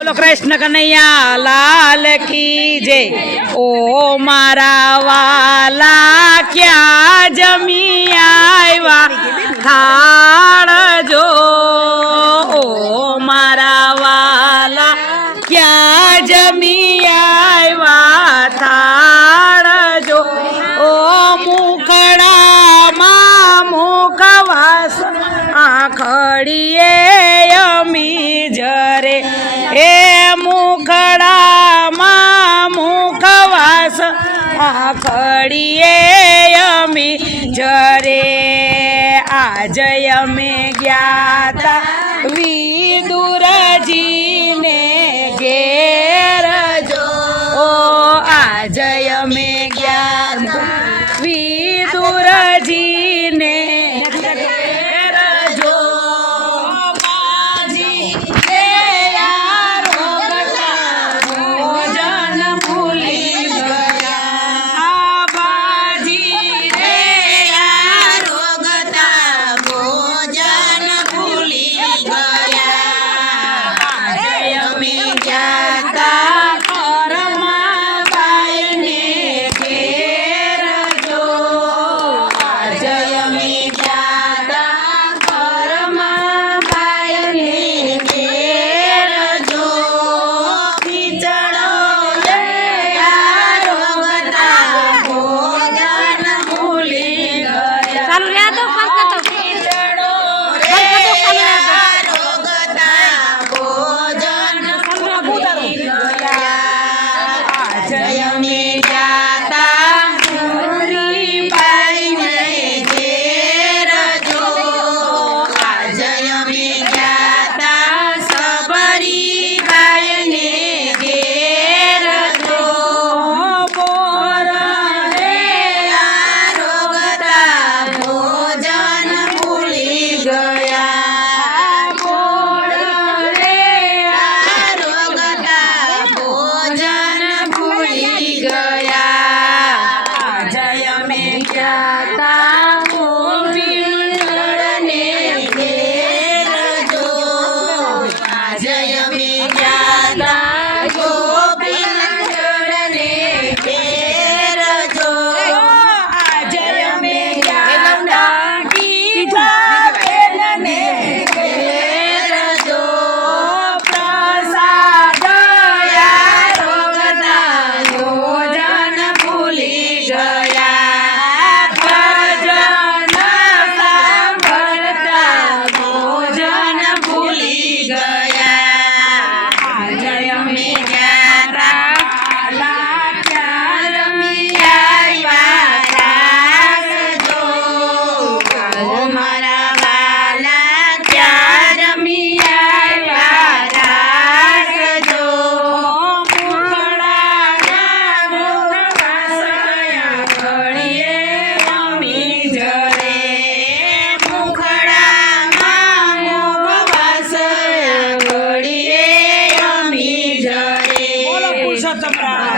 बोलो कृष्ण कन्हैया लाल की जय। ओ मारा वाला क्या जमी आया थाड़ जो। ओ मारा वाला क्या जमी आया थाड़ जो। ओ मुखड़ा मा मुखवास आखड़िए अमी जरे। ए मुखड़ा मा मुखवास आखड़िए अमी जरे। आज अमे ज्ञाता विदुर जी ने घेर जो। ओ आज अमे ज्ञाता विदुर जी ने घेर जो। बाजी रे यारो गटा भोजन भूली गया। बाजी रे यारो गटा भोजन भूली गया। आज अमे ज्ञाता कर्मा बाई ने घेर जो। आज अमे ज्ञाता कर्मा बाई ने घेर जो। खीचड़ो ले यारो गटा भोजन भूली गया। खीचड़ो रे यारो गटा भोजन भूली गया। आज अमे ज्ञाता पूरी बाई ने घेर जो। आज अमे ज्ञाता सबरी बाई ने घेर जो। बोर रे यारो गटा भोजन भूली गया। बोर रे यारो गटा भोजन भूली गया। आज अमे ज्ञाता गोविंद ने घेर जो। आज अमे ज्ञाता गोविंद ने घेर जो। आज अमे ज्ञाता गीता बेन ने घेर जो। प्रसाद यारो गटा भोजन भूली गया। भजन सांभळता भोजन भूली गया। आज अमे ज्ञाता वाला प्यार मिया रास जो। ओ मारा वाला प्यार मिया रास जो। मुखड़ा ना मुखवास आखड़िए अमी जरे। मुखड़ा मा मुखवास आखड़िए अमी जरे। बोलो पुरुषोत्तम राम।